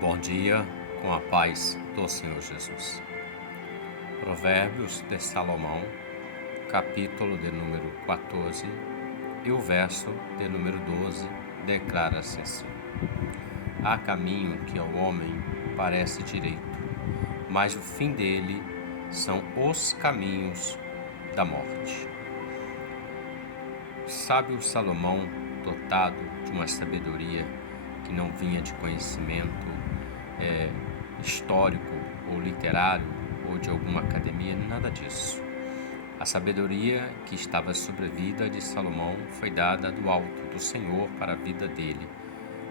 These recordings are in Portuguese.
Bom dia, com a paz do Senhor Jesus. Provérbios de Salomão, capítulo de número 14 e o verso de número 12 declara-se assim: Há caminho que ao homem parece direito, mas o fim dele são os caminhos da morte. Sábio Salomão, dotado de uma sabedoria que não vinha de conhecimento histórico ou literário ou de alguma academia, nada disso. A sabedoria que estava sobre a vida de Salomão foi dada do alto do Senhor para a vida dele.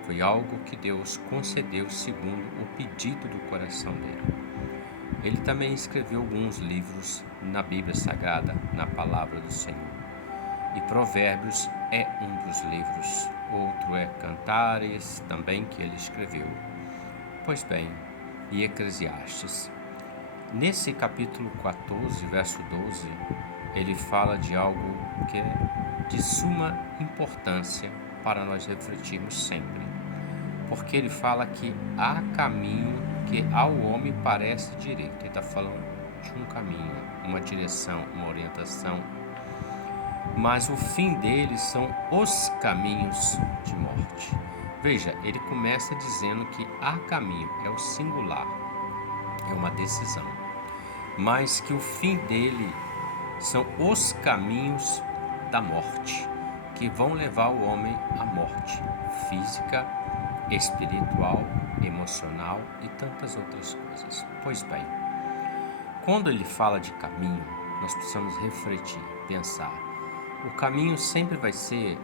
Foi algo que Deus concedeu segundo o pedido do coração dele. Ele também escreveu alguns livros na Bíblia Sagrada, na Palavra do Senhor. E Provérbios é um dos livros. Outro é Cantares, também que ele escreveu. Pois bem, e Eclesiastes. Nesse capítulo 14, verso 12, ele fala de algo que é de suma importância para nós refletirmos sempre. Porque ele fala que há caminho que ao homem parece direito. Ele está falando de um caminho, uma direção, uma orientação. Mas o fim deles são os caminhos de morte. Veja, ele começa dizendo que há caminho, é o singular, é uma decisão. Mas que o fim dele são os caminhos da morte, que vão levar o homem à morte física, espiritual, emocional e tantas outras coisas. Pois bem, quando ele fala de caminho, nós precisamos refletir, pensar. O caminho sempre vai ser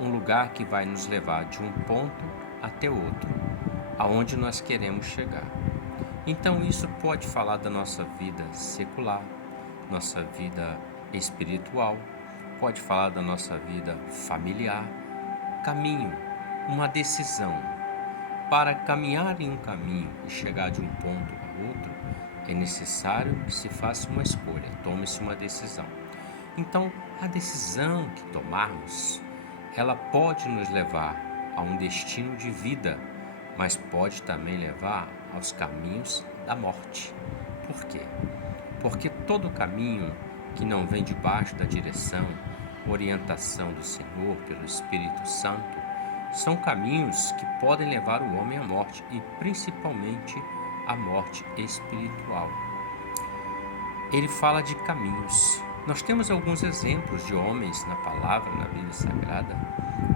um lugar que vai nos levar de um ponto até outro, aonde nós queremos chegar. Então isso pode falar da nossa vida secular, nossa vida espiritual, pode falar da nossa vida familiar. Caminho, uma decisão. Para caminhar em um caminho e chegar de um ponto a outro, é necessário que se faça uma escolha, tome-se uma decisão. Então, a decisão que tomarmos, ela pode nos levar a um destino de vida, mas pode também levar aos caminhos da morte. Por quê? Porque todo caminho que não vem debaixo da direção, orientação do Senhor pelo Espírito Santo, são caminhos que podem levar o homem à morte e principalmente à morte espiritual. Ele fala de caminhos. Nós temos alguns exemplos de homens na palavra, na Bíblia Sagrada.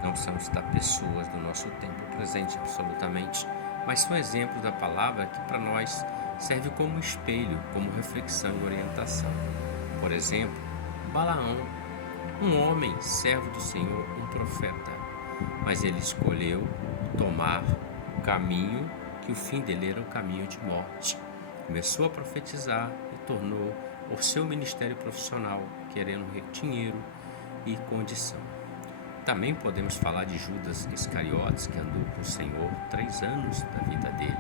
Não precisamos citar pessoas do nosso tempo presente absolutamente, mas são exemplos da palavra que para nós serve como espelho, como reflexão e orientação. Por exemplo, Balaão, um homem, servo do Senhor, um profeta, mas ele escolheu tomar o caminho que o fim dele era o caminho de morte. Começou a profetizar e tornou o seu ministério profissional, querendo dinheiro e condição. Também podemos falar de Judas Iscariotes, que andou com o Senhor 3 anos da vida dele.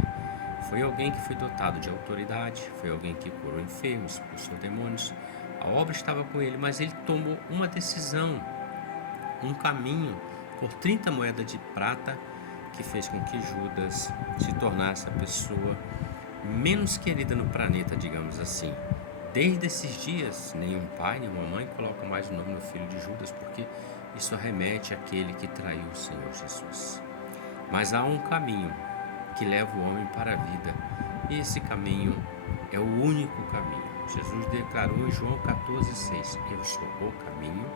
Foi alguém que foi dotado de autoridade, foi alguém que curou enfermos, expulsou demônios. A obra estava com ele, mas ele tomou uma decisão, um caminho por 30 moedas de prata, que fez com que Judas se tornasse a pessoa menos querida no planeta, digamos assim. Desde esses dias, nenhum pai, nenhuma mãe coloca mais o nome no filho de Judas, porque isso remete àquele que traiu o Senhor Jesus. Mas há um caminho que leva o homem para a vida, e esse caminho é o único caminho. Jesus declarou em João 14,6: Eu sou o caminho,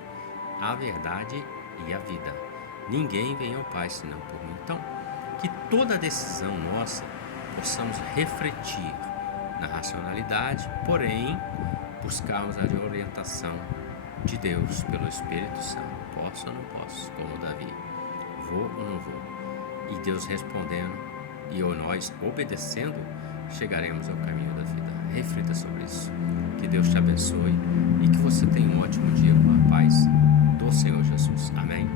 a verdade e a vida. Ninguém vem ao Pai senão por mim. Então, que toda decisão nossa possamos refletir na racionalidade, porém buscarmos a orientação de Deus pelo Espírito Santo. Posso ou não posso? Como Davi. Vou ou não vou? E Deus respondendo e nós obedecendo, chegaremos ao caminho da vida. Reflita sobre isso. Que Deus te abençoe e que você tenha um ótimo dia com a paz do Senhor Jesus. Amém?